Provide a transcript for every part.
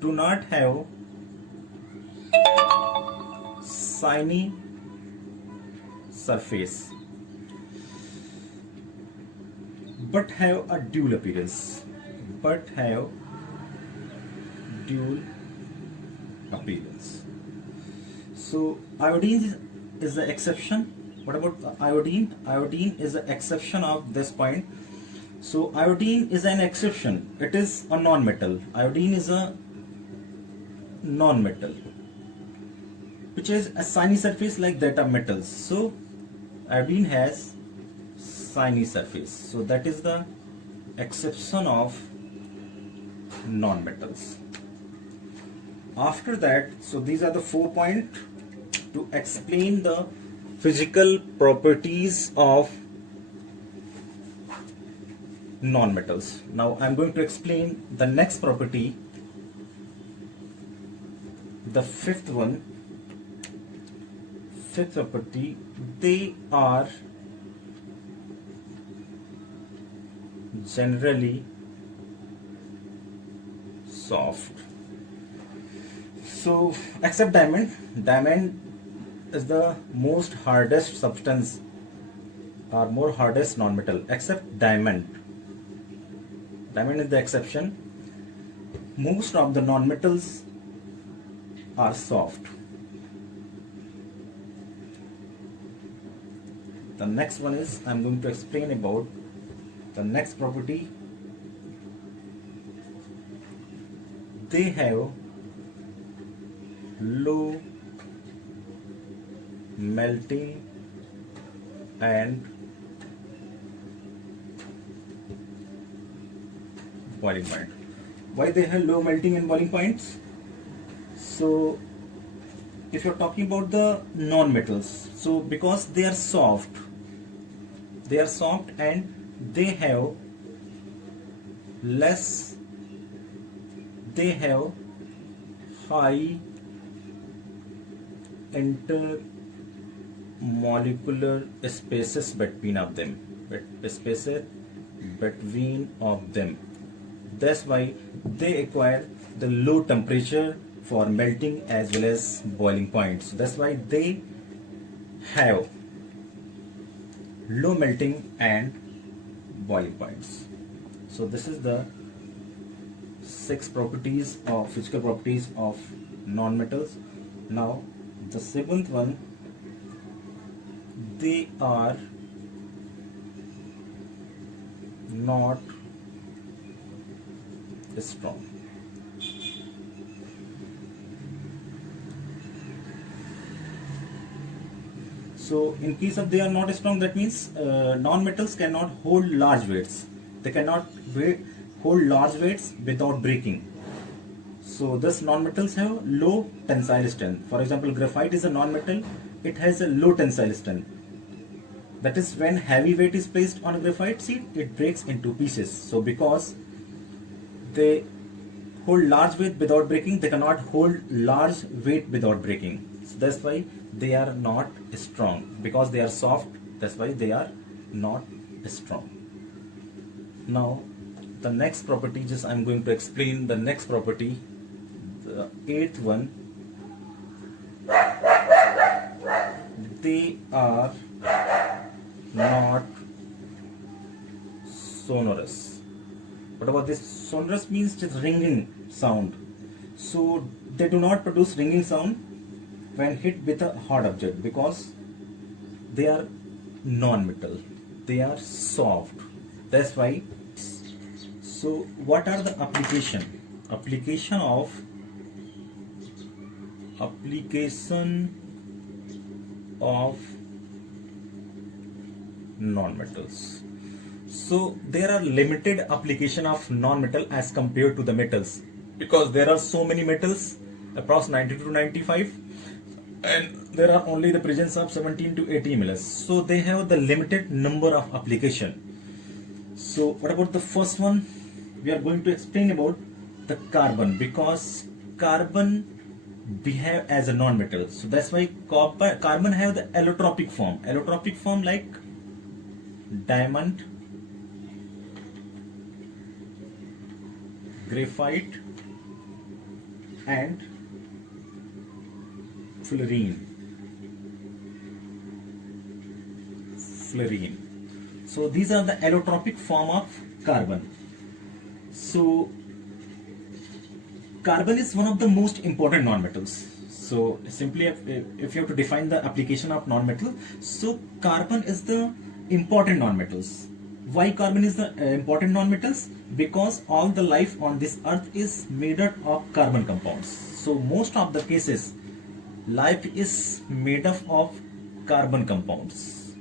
do not have shiny surface but have a dual appearance. But have dual appearance. So iodine is the exception. What about iodine? Iodine is the exception of this point. So iodine is an exception. It is a non-metal. Iodine is a non-metal, which is a shiny surface like that of metals. So iodine has shiny surface. So that is the exception of non-metals. After that, so these are the 4 points to explain the physical properties of non-metals. Now I am going to explain the next property, the fifth one. Fifth property, they are generally soft. So except diamond. Diamond is the most hardest substance or more hardest non-metal except diamond. Diamond is the exception. Most of the non-metals are soft. The next one is I'm going to explain about the next property. They have low melting and boiling point. Why they have low melting and boiling points? So if you're talking about the non-metals, so because they are soft and they have high intermolecular spaces between of them. That's why they acquire the low temperature for melting as well as boiling points. That's why they have low melting and boiling points. So this is the 6 properties of physical properties of non-metals. Now the 7th one, they are not strong. So in case of they are not strong, that means non-metals cannot hold large weights. They cannot hold large weights without breaking. So thus non-metals have low tensile strength. For example, graphite is a non-metal. It has a low tensile strength. That is, when heavy weight is placed on a graphite sheet, it breaks into pieces. So because they hold large weight without breaking, they cannot hold large weight without breaking. So that's why they are not strong. Because they are soft, that's why they are not strong. Now the next property, just I'm going to explain the next property, the 8th one. They are not sonorous. What about this? Sonorous means just ringing sound. So they do not produce ringing sound when hit with a hard object because they are non-metal. They are soft. That's why. So what are the application of non-metals? So there are limited application of non-metal as compared to the metals, because there are so many metals, approx 90 to 95, and there are only the presence of 17 to 80 mls. So they have the limited number of application. So what about the first one? We are going to explain about the carbon, because carbon behave as a non-metal. So that's why carbon have the allotropic form like diamond, graphite, and fluorine. So these are the allotropic form of carbon. So carbon is one of the most important nonmetals. So simply, if you have to define the application of nonmetal, so carbon is the important nonmetals. Why carbon is the important nonmetals? Because all the life on this earth is made up of carbon compounds. So most of the cases, life is made up of carbon compounds,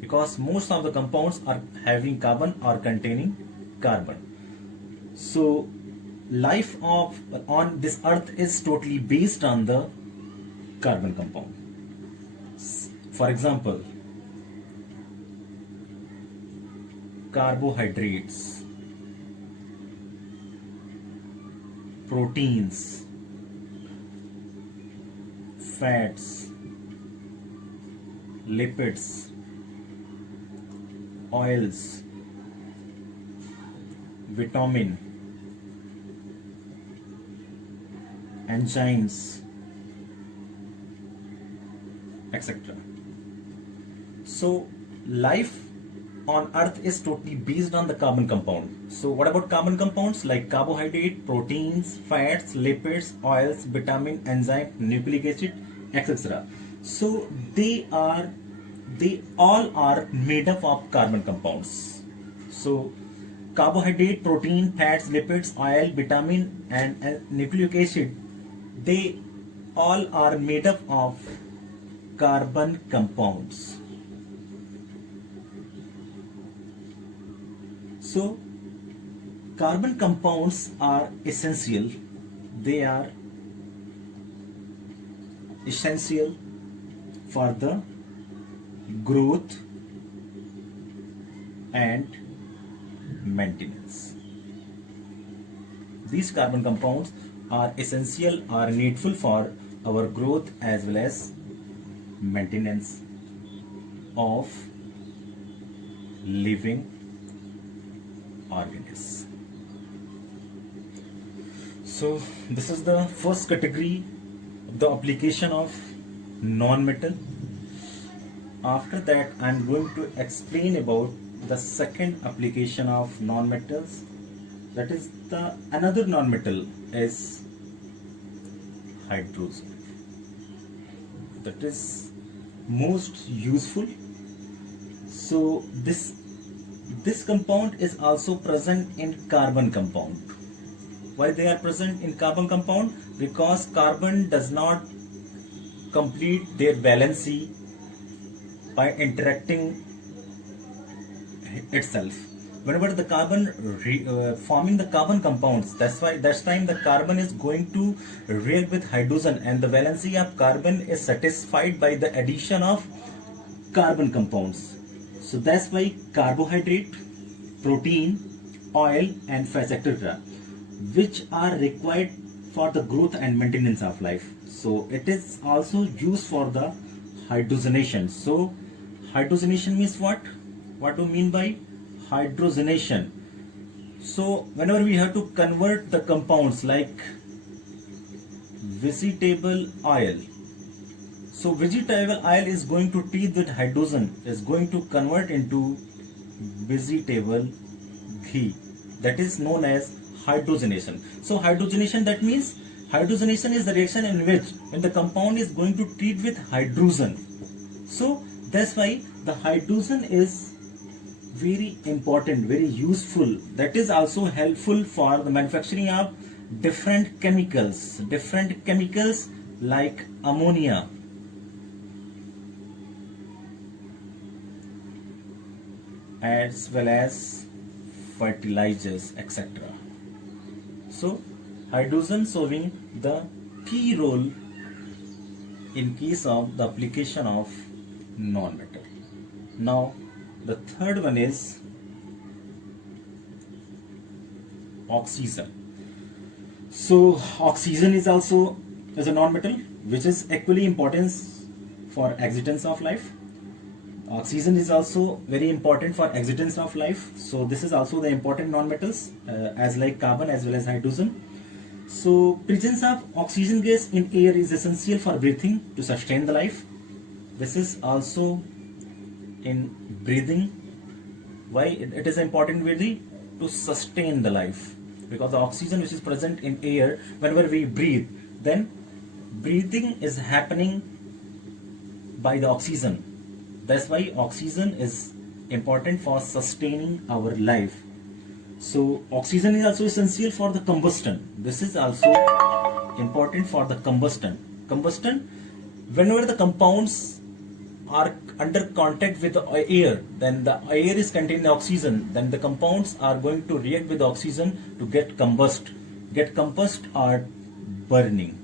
because most of the compounds are having carbon or containing carbon. So life of on this earth is totally based on the carbon compound. For example, carbohydrates, proteins, fats, lipids, oils, vitamin, enzymes, etc. So life on earth is totally based on the carbon compound. So what about carbon compounds like carbohydrate, proteins, fats, lipids, oils, vitamin, enzyme, nucleic acid, etc. So they all are made up of carbon compounds. So carbohydrate, protein, fats, lipids, oil, vitamin and nucleic acid, they all are made up of carbon compounds. So carbon compounds are essential. They are essential for the growth and maintenance. These carbon compounds are essential or needful for our growth as well as maintenance of living organisms. So this is the first category of the application of non-metal. After that, I am going to explain about the second application of non-metals. That is another non-metal is hydrogen. That is most useful. So this compound is also present in carbon compound. Why they are present in carbon compound? Because carbon does not complete their valency by interacting itself. Whenever the carbon forming the carbon compounds, that's time the carbon is going to react with hydrogen, and the valency of carbon is satisfied by the addition of carbon compounds. So that's why carbohydrate, protein, oil and fats, etc., which are required for the growth and maintenance of life. So it is also used for the hydrogenation. So hydrogenation means what? What do you mean by hydrogenation? So whenever we have to convert the compounds like vegetable oil, so vegetable oil is going to treat with hydrogen, is going to convert into vegetable ghee. That is known as hydrogenation. So hydrogenation, that means hydrogenation is the reaction in which when the compound is going to treat with hydrogen. So that's why the hydrogen is very important, very useful. That is also helpful for the manufacturing of different chemicals like ammonia, as well as fertilizers, etc. So hydrogen serving the key role in case of the application of non-metal. Now the third one is oxygen. So oxygen is also a non-metal which is equally important for existence of life. Oxygen is also very important for existence of life. So this is also the important non-metals as like carbon as well as hydrogen. So presence of oxygen gas in air is essential for breathing to sustain the life. This is also in breathing. Why it is important really to sustain the life, because the oxygen which is present in air, whenever we breathe, then breathing is happening by the oxygen. That's why oxygen is important for sustaining our life. So oxygen is also essential for the combustion. This is also important for the combustion. Combustion, whenever the compounds are under contact with the air, then the air is containing oxygen, then the compounds are going to react with the oxygen to get combust. Get combust or burning.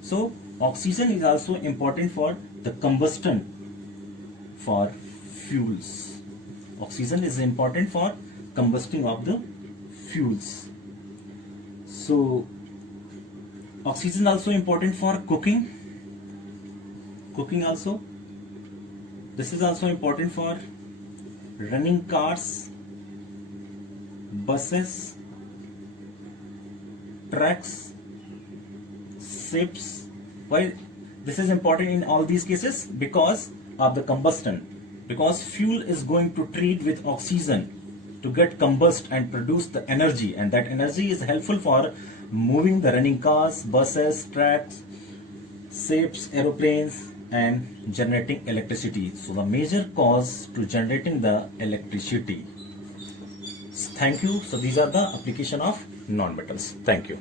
So oxygen is also important for the combustion for fuels. Oxygen is important for combusting of the fuels. So oxygen also important for cooking. Cooking also. This is also important for running cars, buses, trucks, ships. Why this is important in all these cases? Because of the combustion. Because fuel is going to treat with oxygen to get combust and produce the energy, and that energy is helpful for moving the running cars, buses, trucks, ships, aeroplanes, and generating electricity. So the major cause to generating the electricity. Thank you. So these are the application of non-metals. Thank you.